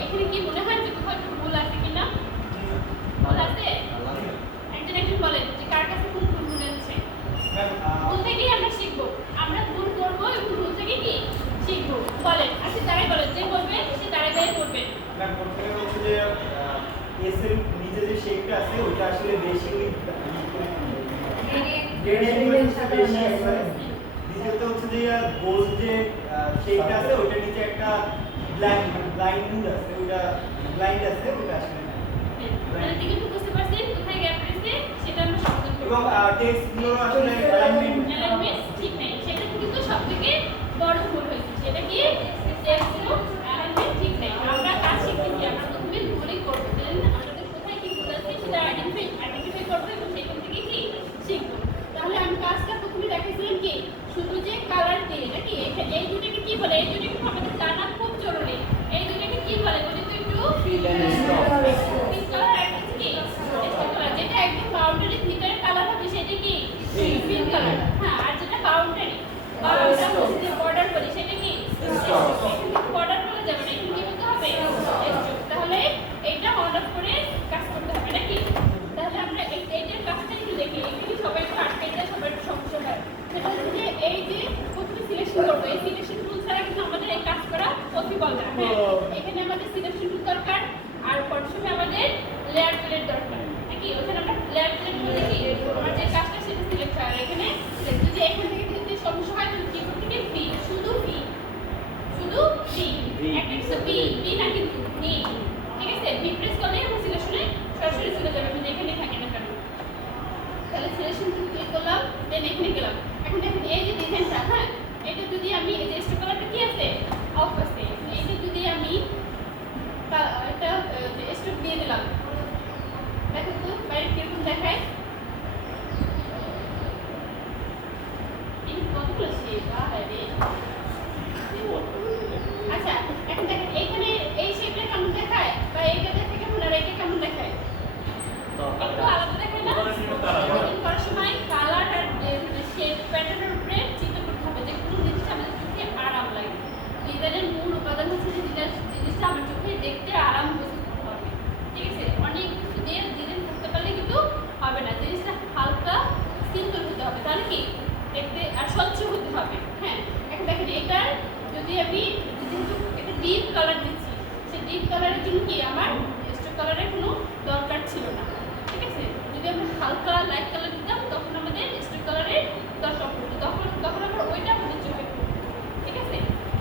এখানে কি মনে হয় যে কোথাও একটু ভুল আছে কিনা? ভুল আছে? একজন একজন বলেন যে কার কাছে কোন ভুল মনে হচ্ছে? ভুল থেকেই আমরা শিখবো। আমরা ভুল করবো এবং ভুল থেকে কি শিখবো। বলেন, আচ্ছা তারাই বলেন, যে বলবেন সে দাঁড়ায় দাঁড়িয়ে করবেন। ম্যাম প্রথমে হচ্ছে যে এস এর নিচে যে শেপটা আছে ওটা আসলে বেশি দ্বিতীয়ত হচ্ছে যে গোল যে শেপটা আছে ওটার নিচে একটা ব্লাইন্ড আছে, ওটা ব্লাইন্ড আছে, ওটা আসলে না। মানে কি কিন্তু বুঝতে পারছেন কোথায় গ্যাপ রয়েছে সেটা আমরা সমাধান করব। এবং টেক্সট গুলো আসলে অ্যালাইনমেন্ট ঠিক নেই, সেটা কিন্তু সবথেকে বড় ভুল হয়েছে। সেটা কি টেক্সট গুলো অ্যালাইনমেন্ট ঠিক নেই। আমরা কাজ শিখতেছি, আমরা প্রথমে ভুলই করব, দেন আমাদের কোথায় কি ভুল আছে সেটা আইডেন্টিফাই করব এবং সেখান থেকে কি শিখব। তাহলে আমি কাজটা প্রথমে দেখাইছিলাম কি শুধু যে কালার দিয়ে নাকি এই দুটোকে কি বলে, এই দুটোকে আমাদের জানা খুব জরুরি। এই দুটোকে কি বলে বলি তো একটু? Fill and stop. Fill colour একটা কি স্টপ কালার, যেটা একদম বাউন্ডারির ভিতরে কালার হবে সেটা কি ফিল কালার। হ্যাঁ, আর যেটা বাউন্ডারি যে বর্ডার বলি সেটা কি স্টপ। বর্ডার বলা যাবে না, এখানে কি বলতে হবে স্টপ। তাহলে এইটা অন অফ করে কাজ করতে হবে নাকি? তাহলে আমরা এইটার কাজটা একটু দেখি। এখানে সবাই একটু আটকে যায়, সবাই একটু সমস্যা হয়। সেটা হচ্ছে যে এই যে প্রথমে সিলেকশন করবো, এই সিলেকশন টুল ছাড়া কিন্তু আমাদের এই কাজ করা পসিবল না। হ্যাঁ, এখানে আমাদের সিলেকশন টুল দরকার, আর প্রথমে আমাদের লেয়ার প্লেট দরকার নাকি? ওখানে আমরা লেয়ার প্লেট বলে কি আমার যে কাজটা সেটা সিলেক্ট হয়। আর এখানে যদি এখান থেকে যদি সমস্যা হয় তাহলে কি করতে হবে? ভি, শুধু ভি, শুধু ভি, একটা কিছু ভি, ভি না কিন্তু ভি, ঠিক আছে? ভি প্রেস করলে আমরা সিলেকশনে সরাসরি চলে যাবে, মানে এখানে থাকে না কেন। তাহলে সিলেকশন টুল ক্লিক করলাম, দেন এখানে গেলাম। এখন দেখেন এই যে ডিজাইনটা, হ্যাঁ, এটা যদি আমি এই যে স্ট্রোক কালারটা কি আছে অফ আছে, এইটা যদি আমি একটা স্ট্রোক দিয়ে দিলাম, দেখো তো বাইরে কিরকম দেখায়। এই কতগুলো শেপ বাইরে। আচ্ছা, এখন দেখেন এইখানে এই শেপটা কেমন দেখায় বা এইটা দেখে কেমন আর এইটা কেমন দেখায়? একটু আলাদা দেখায় না? ডিজাইন করার সময় কালার আর শেপ প্যাটার্নের উপরে চিন্তা করতে হবে যে কোন জিনিসটা আমাদের চোখে আরাম লাগে। ডিজাইনের মূল উপাদান হচ্ছে যে জিনিসটা আমার চোখে দেখতে আরাম বোধ করতে হবে, ঠিক আছে? অনেক কিছু দিয়ে ডিজাইন করতে পারলে কিন্তু হবে না, জিনিসটা হালকা সিম্পল হতে হবে, তাহলে কি দেখতে আর স্বচ্ছ হতে হবে। হ্যাঁ, এখন দেখেন এইটার যদি আমি যেহেতু একটা ডিপ কালার দিচ্ছি, সেই ডিপ কালারের জন্য কি আমার স্ট্রোক কালারের কোনো দরকার ছিল না, ঠিক আছে? যদি আমরা হালকা লাইট কালার দিতাম তখন আমাদের স্ট্রোক কালারের দরকার পড়তো, তখন আমরা ওইটা আমাদের চোখে পড়তো, ঠিক আছে?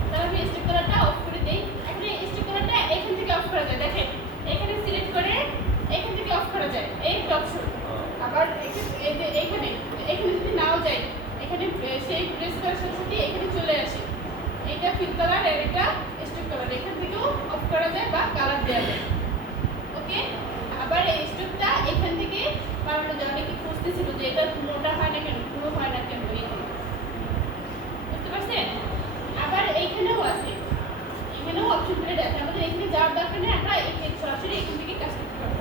তাহলে আমি স্ট্রোক কালারটা অফ করে দিই। এখন এই স্ট্রোক কালারটা এখান থেকে অফ করা যায়, দেখেন এখানে সিলেক্ট করে এখান থেকে অফ করা যায় এই অপশন। আবার এখানে যদি নাও যায়, এখানে সেই প্রেস করার সাথে সাথে এখানে চলে আসে এটা ফিল কালার আর এটা স্ট্রোক কালার, এখান থেকেও অফ করা যায় বা কালার দেওয়া যায়। ওকে, আবার এই স্ট্রোকটা এখান থেকে বানানো যায়। অনেকে খুঁজতেছিল যে এটা মোটা হয় না কেন, পুরো হয় না কেন, এইখানে বুঝতে পারছেন? আবার এইখানেও আছে, এখানেও অপশন করে দেয়, আমাদের এখানে যাওয়ার দরকার নেই, আমরা সরাসরি এখান থেকে কাজ করতে পারবো,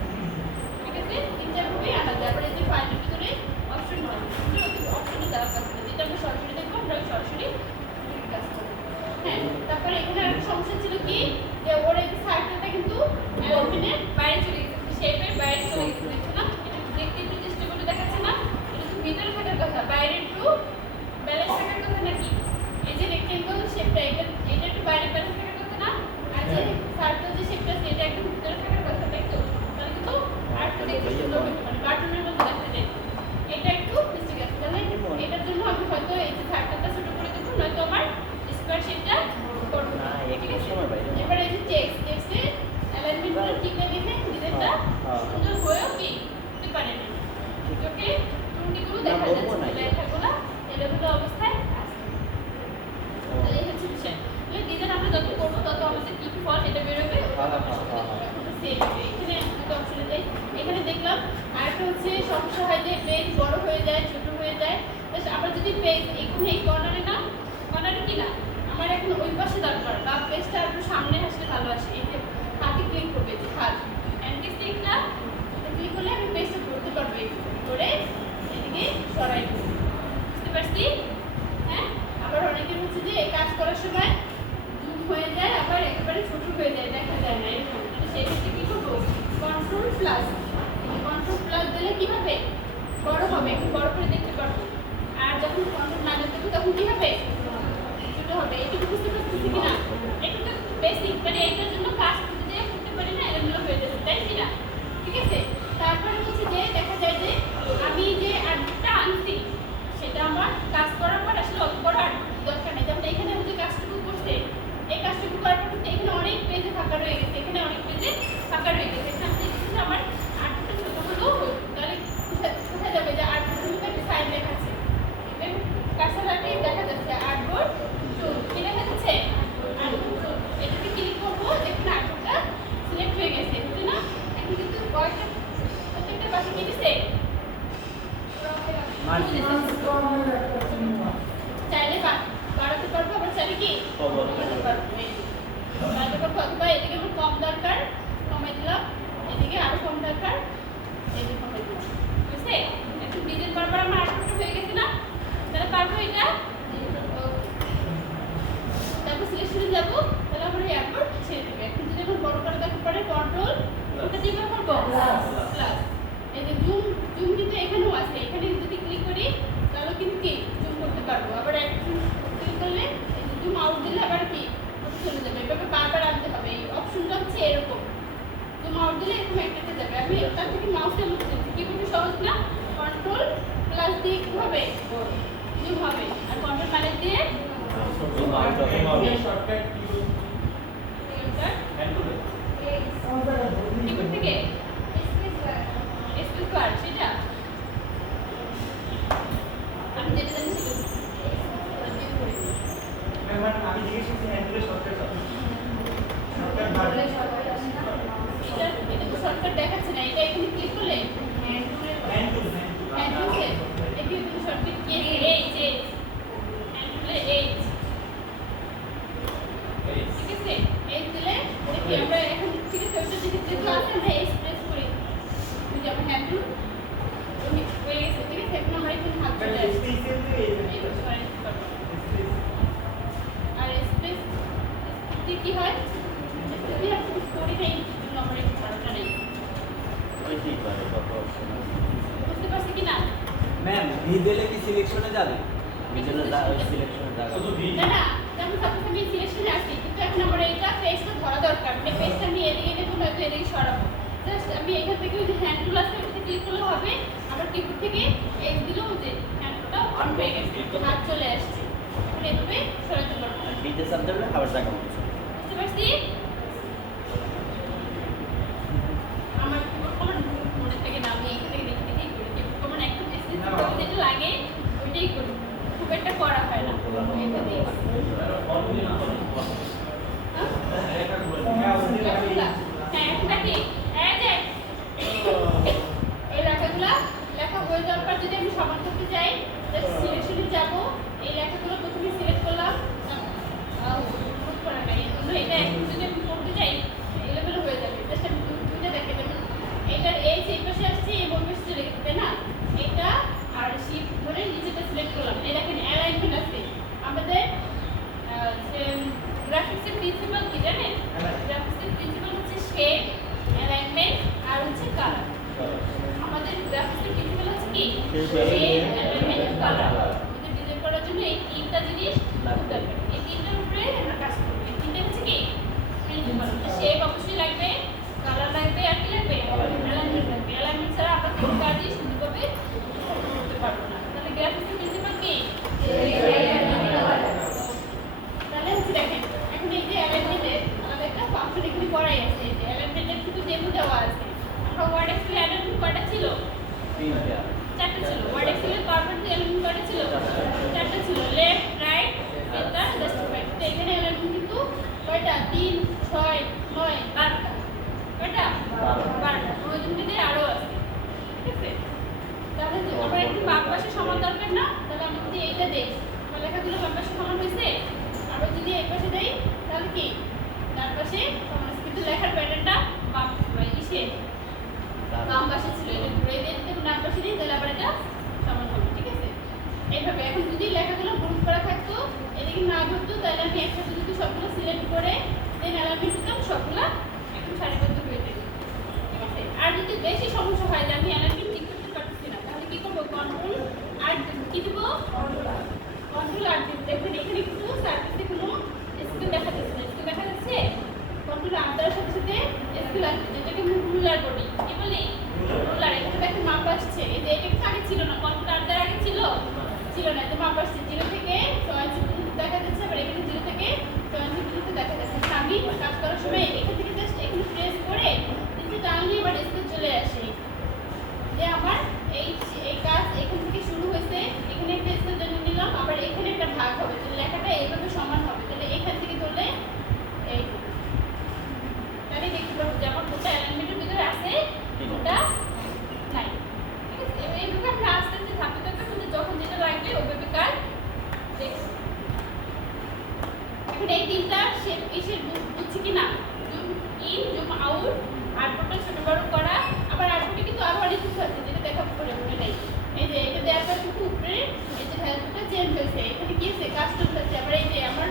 ঠিক আছে? তিনটাভাবে আনা যায়। আবার এই যে ফাইলের ভিতরে অপশন অপশনে দেওয়ার কাজ করে, যেটা আমরা সরাসরি দেখবো আমরা সরাসরি কাজ করবো। হ্যাঁ, তারপরে এখানে আরেকটা সমস্যা ছিল কি যে ওর এই সার্কেলটা কিন্তু অ্যালাইনমেন্টের বাইরে চলে গেছে, শেপের বাইরে চলে গেছে, দেখছো না? এটা দেখতে একটু চেষ্টা করে দেখাচ্ছে না? এটা তো ভিতরে থাকার কথা, বাইরে একটু ব্যালেন্স থাকার কথা নাকি? এই যে রেক্টেঙ্গল শেপটা এটা একটু বাইরে ব্যালেন্স থাকার কথা না? আর যে সার্কেল যে শেপটা আছে এটা একদম ভিতরে থাকার কথা, তাই তো? তাহলে কিন্তু আরেকটু দেখতে সুন্দর হতে পারে, কার্টুনের মতো দেখা যায়। এটা একটু মিস্টেক আছে, তাহলে এটার জন্য আমি হয়তো এই যে সার্কেলটা ছোট করে দেবো, নয়তো আমার স্কয়ার শেপটা করবো, ঠিক আছে? এবার এই যে টেক্সটে অ্যালাইনমেন্টগুলো ঠিক না দেখে ডিজাইনটা সুন্দর হয়েও কি হতে পারে না, ওকে? ত্রুটিগুলো দেখা যাচ্ছে, লেখাগুলো এলোমেলো অবস্থায় আছে। তাহলে এই হচ্ছে বিষয়। ডিজাইন আমরা যত করবো তত আমাদের কি ফল এটা বেরোবে, এখানে দুটো অপশনে যাই। এখানে দেখলাম আরেকটা হচ্ছে সমস্যা হয় যে পেজ বড় হয়ে যায়, ছোট হয়ে যায়। আবার যদি পেজ এখানে এই কর্নারে না, কর্নারে কি না আমার এখন ওই পাশে দরকার বা পেজটা একটু সামনে আসলে ভালো আসে, এই যে হাতে ক্লিক করবে, যে হাত অ্যান্টি ক্লিকটা ক্লিক করলে আমি পেজটা ধরতে পারবো, করে এদিকে সরাই দেবো, বুঝতে পারছি? হ্যাঁ, আবার অনেকের হচ্ছে যে এই কাজ করার সময় জুম হয়ে যায়, আবার একেবারে ছোট হয়ে যায়, দেখা যায় না এরকম। তাহলে সেক্ষেত্রে কি করবো? কন্ট্রোল প্লাস দিলে কি হবে? বড় হবে, একটু বড় করে দেখতে পারবো। আর যখন কন্ট্রোল মাইনাস দেবো তখন কি হবে? ছোট হবে। একটু বুঝতে পারতেছি কিনা? একটু তো বেসিক, মানে এটার জন্য কাজ করতে যেয়ে করতে পারি না, এগুলো হয়ে যাবে, তাই কিনা? ঠিক আছে। তারপরে হচ্ছে যে দেখা যায় যে আমি যে আর্টটা আনছি সেটা আমার কাজ করার পর আসলে অত বড় আর্ট দরকার নেই। যেমন এখানে আমি যে কাজটুকু করছে, এই কাজটুকু করার পর কিন্তু এখানে অনেক পেজে ফাঁকা রয়ে গেছে, এখানে অনেক পেজে ফাঁকা রয়ে গেছে। এখানে আমি দেখছি যে আমার আর্টটা ছোট হলেও তাহলে কোথায় যাবে যে আর্টবোর্ডের মধ্যে একটা সাইন লেখা আছে, কাছাকাছি দেখা যাচ্ছে আর্টবোর্ড টুল, কি লেখা যাচ্ছে? আর্টবোর্ড টুল। এটাতে ক্লিক করবো, দেখুন আর্টবোর্ডটা সিলেক্ট হয়ে গেছে, বুঝলি না? এখন কিন্তু কয়েকটা প্রত্যেকটা পাশে কি দিচ্ছে? চাইলে বাড়াতে পারবো, আবার চাইলে কি কমাতে পারবো। বাড়াতে পারবো, অথবা এদিকে আমার কম দরকার কমাই দিলাম, এদিকে আরো কম দরকার এদিকে কমাই দিলাম, বুঝছে? এখন ডিজাইন বারবার আমার আটটা হয়ে গেছে না? তাহলে পারবো এটা। তারপর সিলেকশনে যাবো, তাহলে আমার এই অ্যাপোর্ট ছেড়ে দেবে। এখন যদি আমার বড় করে দেখার পরে কন্ট্রোল ওটা দিয়ে করবো প্লাস। এই যে জুম কিন্তু এখানেও আছে, এখানে যদি ক্লিক করি তাহলে কিন্তু কি জুম করতে পারবো। আবার একটু ক্লিক করলে এই যে জুম আউট দিলে আবার কি চলে যাবে, এভাবে বারবার আনতে হবে। এই অপশনটা হচ্ছে এরকম, জুম আউট দিলে এরকম একটাতে যাবে। আমি তার থেকে মাউসটা মুছে দিচ্ছি, কি করতে সহজ না? কন্ট্রোল প্লাস দিয়ে কি হবে? জুম হবে। আর কন্ট্রোল মাইনাস দিয়ে শর্টকাট কিবোর্ড কিবোর্ড থেকে স্পেস বার, সেটা আমি যেটা জানি সেটা আমি জিজ্ঞেস করছি হ্যান্ডেলের শর্টকাট শর্টকাট বার এটা তো শর্টকাট দেখাচ্ছে না। এটা এখানে ক্লিক করলে হ্যান্ড টুলে দেখি তুমি শর্টকাট কি এইচ হ্যান্ড টুলে এইচ, ঠিক আছে? এইচ দিলে দেখি আমরা এখন ঠিক আছে ওটা যেহেতু আছে আমরা এইচ প্রেস করি, যেমন হ্যান্ড টুল হয়ে গেছে, ঠিক আছে? এখন আমরা এখানে হাত চলে আসছি, আর স্পেস কি হয়? যদি আপনি করি নেই নম্বরে ভালোটা নেই, বুঝতে পারছি কি না? ম্যাম ভি দিলে কি সিলেকশনে যাবে? ভিতরে সিলেকশনে যাবে শুধু ভি না না, যেমন সাপোজ আমি সিলেকশনে আসি, কিন্তু এখন আমার এইটা পেজটা ধরা দরকার, মানে পেজটা আমি এদিকে নেবো নয়তো এদিকে সরাবো। জাস্ট আমি এখান থেকে ওই যে হ্যান্ড টুল আছে ওটাতে ক্লিক করলে হবে। আবার কিবোর্ড থেকে এক্স দিলেও যে হ্যান্ড টুলটা অন হয়ে গেছে, হাত চলে আসছে। এখন এভাবে সরাতে পারবো। ভিতে সাবজেক্টে আবার জায়গা বলছে বুঝতে পারছি? আমার আমার মনে থেকে না, আমি এখান থেকে দেখে দেখেই করি। কিবোর্ড আমার একটু বেশি যেটা লাগে ওইটাই করি, খুব একটা করা হয় না। এটা দিয়ে হ্যাঁ এটা কি এই যে এই লেখাগুলা লেখা হয়ে যাওয়ার পর যদি আমি সমান করতে চাই, সিলেকশনে যাব, এই লেখাগুলো প্রথমে সিলেক্ট করলাম, এটা এখন যদি আমি করতে চাই এলেবেল হয়ে যাবে। জাস্ট আমি দুইটা দেখে দেবেন, এইটার এই পাশে আসছে, এই বই পাশে চলে গেছে, তাই না? এটা আর শিফট ধরে নিচেটা সিলেক্ট করলাম। এই দেখেন অ্যালাইনমেন্ট আছে আমাদের। গ্রাফিক্সের প্রিন্সিপাল কি জানেন? গ্রাফিক্সের প্রিন্সিপাল হচ্ছে শেপ, অ্যালাইনমেন্ট আর হচ্ছে কালার। আমাদের গ্রাফিক্সের প্রিন্সিপাল হচ্ছে কি? Shape, alignment, colour. আমাদের ডিজাইন করার জন্য এই তিনটা জিনিস খুব দরকার। এই তিনটার উপরে আমরা কাজ করব। এই তিনটা হচ্ছে কি? প্রিন্সিপাল। শেপ অবশ্যই লাগবে, কালার লাগবে, আর কি লাগবে? অ্যালাইনমেন্ট লাগবে। অ্যালাইনমেন্ট ছাড়া আমরা কোনো কাজই সুন্দরভাবে করতে পারবো না। তাহলে গ্রাফিক্সের প্রিন্সিপাল কি? তাহলে হচ্ছে দেখেন, এখন এই যে অ্যালাইনমেন্টে আমাদের একটা ফাংশন এখানে করাই আছে। এই যে অ্যালাইনমেন্টের কিন্তু ডেমো দেওয়া আছে। আমরা ওয়ার্ড এক্সেলে অ্যালাইনমেন্ট কয়টা ছিল? চারটা ছিল। ওয়ার্ড এক্সেলে পাওয়ারপয়েন্টে অ্যালাইনমেন্ট কয়টা ছিল? চারটা ছিল। Left, right, centre, justify. তো এখানে অ্যালাইনমেন্ট কিন্তু কয়টা? 3, 6, 9, 12টা। কয়টা? 12টা। প্রয়োজনীয়তে আরো আছে, ঠিক আছে? তাহলে আমরা একটু বাম পাশে সমান দরকার না? তাহলে আমরা যদি এইটা দেই, তাহলে লেখাগুলো বাম পাশে সমান হয়েছে। আরো যদি এই পাশে দেই তাহলে কি ডান পাশে সমান আছে, কিন্তু লেখার প্যাটার্নটা বাম পাশে ছিল। এটা ঘুরে দিয়ে যদি ডান পাশে দিই তাহলে আবার এটা সমান হবে, ঠিক আছে? এইভাবে এখন যদি লেখাগুলো গ্রুপ করা থাকতো, এদিকে না ঘুরতো, তাহলে আমি একসাথে যদি সবগুলো সিলেক্ট করে দেন অ্যালাইনমেন্ট দিলাম সবগুলা একদম সারিবদ্ধ হয়ে যাবে। ঠিক আছে? আর যদি বেশি সমস্যা হয় যে আমি অ্যালাইনমেন্ট ঠিক করতে পারতেছি না, তাহলে কি করবো? কন্ট্রোল আর কি দিব? কন্ট্রোল আর দিব। দেখুন এখানে কিন্তু সার্ভিসে কোনো স্কেল দেখা যাচ্ছে না। স্কেল দেখা যাচ্ছে? কন্ট্রোল আর দেওয়ার সাথে সাথে স্কেল আসবে, যেটাকে আমি রুলার বলি। কি বলি? রুলার। এখানে দেখুন মাপ আসছে। এই যে এটা কিন্তু আগে ছিল না, কন্ট্রোল আর দেওয়ার আগে ছিল না। তো মাপ আসছে 0 থেকে 6 ইঞ্চি পর্যন্ত দেখা যাচ্ছে, আবার এখানে 0 থেকে 6 ইঞ্চি পর্যন্ত দেখা যাচ্ছে। আমি কাজ করার সময় এখান থেকে জাস্ট এখানে প্রেস করে নিচে টানলে এবার স্কেল চলে আসে। যে আমার এই কাজ এখান থেকে শুরু হয়েছে, এখানে একটা স্কেল জন্য নিলাম, আবার এখানে একটা ভাগ হবে, তাহলে লেখাটা এইভাবে সমান হবে। তাহলে এখান থেকে ধরলে এই তাহলে দেখতে পাবো যে আমার কোনটা অ্যালাইনমেন্টের ভিতরে আছে, কোনটা নাই। ঠিক আছে? এইভাবে আমরা আস্তে আস্তে ধাপে ধাপে কিন্তু যখন যেটা লাগবে ওইভাবে কাজ দেখছি। এখন এই তিনটা শেপ এসে বুঝছি কি না? জুম ইন, জুম আউট, আউটপুটটা ছোট বড় করা, আবার আউটপুটে কিন্তু আরো অনেক কিছু আছে যেটা দেখাবো পরে মনে নেই। এই যে এটা দেওয়ার পর কিন্তু উপরে এই যে হেল্পটা চেঞ্জ হয়েছে, এখানে কি আছে? কাস্টম আছে। আবার এই যে আমার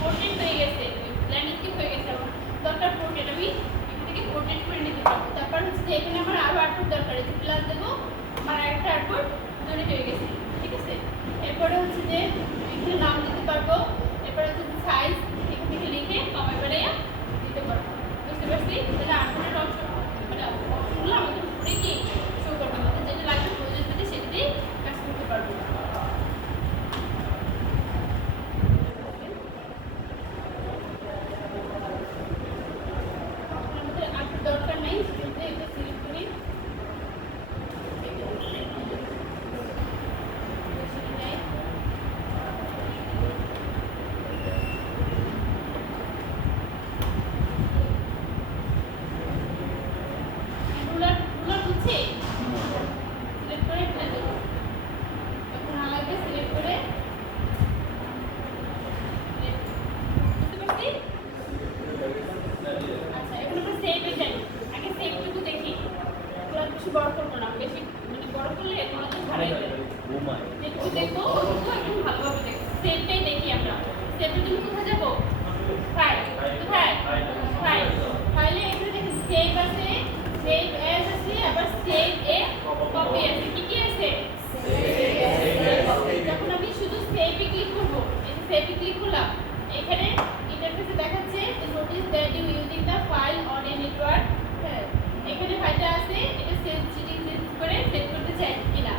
পোর্ট্রেট হয়ে গেছে, ল্যান্ডস্কেপ হয়ে গেছে। আমার দরকার পোর্ট্রেট, আমি এখান থেকে পোর্ট্রেট করে নিতে পারবো। তারপর হচ্ছে যে এখানে আমার আরো আউটপুট দরকার, এই যে প্লাস দেবো, আমার আরেকটা আউটপুট তৈরি হয়ে গেছে। ঠিক আছে? এরপরে হচ্ছে যে এখানে নাম দিতে পারবো, এরপরে হচ্ছে সাইজ এখান থেকে লিখে কমায় বাড়াইয়া দিতে পারবো। বুঝতে পারছি? তাহলে আউটপুটের অংশ মানে অপশনগুলো আমাদের উপরে কি শো করবে, আমাদের যেটা লাগবে প্রয়োজন যদি সেটা দিয়ে কাজ করতে পারবো। আমাদের আউটপুট দরকার নেই, সেটা এটা সিলেক্ট করি। রুলার বুঝছি? সিলেক্ট করে ফেলে দেবো। যখন না লাগবে সিলেক্ট করে বুঝতে পারছি? আচ্ছা, এখন আমরা সেভে যাই। আগে সেভটুকু দেখি। এগুলো আর বেশি বড় করবো না, বেশি মানে বড় করলে তোমাদের হারাই যাবে। যেটুকু দেখবো ওটুকু একদম ভালোভাবে দেখবো। সেভটাই দেখি আমরা। সেভের জন্য কোথায় যাবো? ফাইল। কোথায়? ফাইল। ফাইলে এখানে দেখুন সেভ আছে, সেভ অ্যাজ আছে, আবার সেভ এ কপি আছে। কি কি আছে? যখন আমি শুধু সেভে ক্লিক করবো, এই যে সেভে ক্লিক করলাম, এখানে ইন্টারফেসে দেখাচ্ছে notice that you using the file on a network. হ্যাঁ, এখানে ফাইলটা আছে, এটা সেভ চেঞ্জ করে সেভ করতে চাই কিনা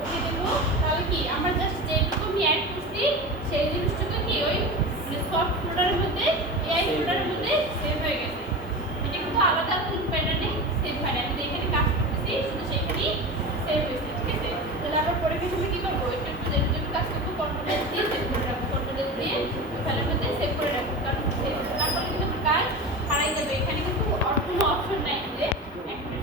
ওকে দেবো। তাহলে কি আমার জাস্ট যেটুকু আমি অ্যাড করছি